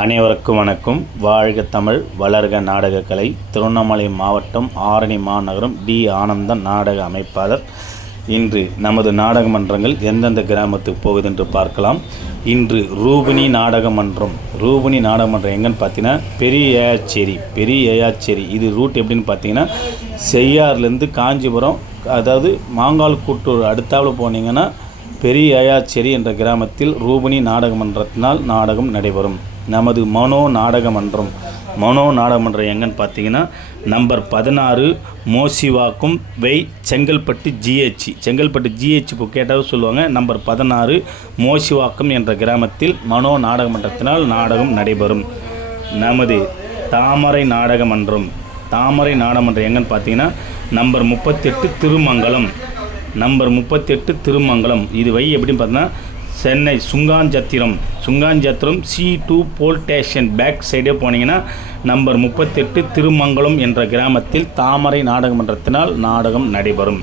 அனைவருக்கும் வணக்கம். வாழ்க தமிழ் வளர்க நாடகக்கலை. திருவண்ணாமலை மாவட்டம் ஆரணி மாநகரம் டி. ஆனந்தன் நாடக அமைப்பாளர். இன்று நமது நாடக மன்றங்கள் எந்தெந்த கிராமத்துக்கு போகுது என்று பார்க்கலாம். இன்று ரூபினி நாடக மன்றம். ரூபினி நாடக மன்றம் எங்கன்னு பார்த்தீங்கன்னா பெரிய ஏயாச்சேரி பெரிய ஏயாச்சேரி இது ரூட் எப்படின்னு பார்த்தீங்கன்னா செய்யார்லேருந்து காஞ்சிபுரம் அதாவது மாங்கால் கூட்டூர் அடுத்தாவில் போனீங்கன்னா பெரிய ஏயாச்சேரி என்ற கிராமத்தில் ரூபினி நாடக மன்றத்தினால் நாடகம் நடைபெறும். நமது மனோ நாடக மன்றம் மனோ நாடக மன்றம் எங்கன்னு பார்த்தீங்கன்னா நம்பர் பதினாறு மோசிவாக்கும் வெய் செங்கல்பட்டு ஜிஹெச் செங்கல்பட்டு ஜிஹெச் இப்போ கேட்டாவது சொல்லுவாங்க நம்பர் பதினாறு மோசிவாக்கம் என்ற கிராமத்தில் மனோ நாடக மன்றத்தினால் நாடகம் நடைபெறும். நமது தாமரை நாடக மன்றம் தாமரை நாடகமன்றம் எங்கன்னு பார்த்தீங்கன்னா நம்பர் முப்பத்தெட்டு திருமங்கலம். நம்பர் முப்பத்தெட்டு திருமங்கலம். இது வை எப்படின்னு பார்த்தீங்கன்னா Chennai Sunganchatram Sunganchatram C two police station back சைடே போனீங்கன்னா நம்பர் முப்பத்தெட்டு திருமங்கலம் என்ற கிராமத்தில் தாமரை நாடகமன்றத்தினால் நாடகம் நடைபெறும்.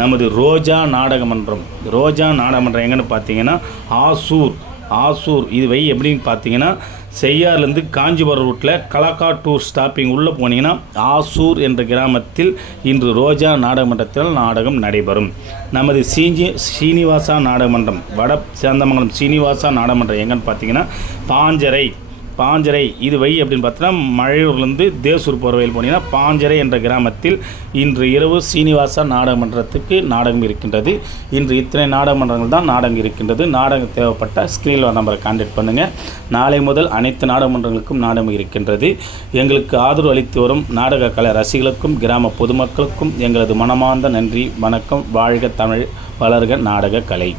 நமது ரோஜா நாடகமன்றம் ரோஜா நாடகமன்றம் எங்கன்னு பார்த்தீங்கன்னா ஆசூர் ஆசூர் இது வை எப்படின்னு பார்த்தீங்கன்னா செய்யார்லேருந்து காஞ்சிபுரம் ரூட்டில் கலக்காட்டூர் ஸ்டாப்பிங் உள்ளே போனீங்கன்னா ஆசூர் என்ற கிராமத்தில் இன்று ரோஜா நாடக மன்றத்தில் நாடகம் நடைபெறும். நமது சீஞ்சி சீனிவாசா நாடக மன்றம் வட சேந்தமங்கலம் சீனிவாசா நாடக மன்றம் எங்கன்னு பார்த்தீங்கன்னா பாஞ்சரை பாஞ்சரை இது வை அப்படின்னு பார்த்தோன்னா மழையூர்லேருந்து தேசூர் போகிற வயல் போனீங்கன்னா பாஞ்சரை என்ற கிராமத்தில் இன்று இரவு சீனிவாசா நாடகமன்றத்துக்கு நாடகம் இருக்கின்றது. இன்று இத்தனை நாடகமன்றங்கள் தான் நாடகம் இருக்கின்றது. நாடகம் தேவைப்பட்ட ஸ்க்ரீனில் நம்பரை கான்டாக்ட் பண்ணுங்கள் நாளை முதல் அனைத்து நாடகமன்றங்களுக்கும் நாடகம் இருக்கின்றது. எங்களுக்கு ஆதரவு அளித்து வரும் நாடக கலை ரசிகர்களுக்கும் கிராம பொதுமக்களுக்கும் எங்களது மனமார்ந்த நன்றி வணக்கம் வாழ்க தமிழ் வளர்க நாடக கலை.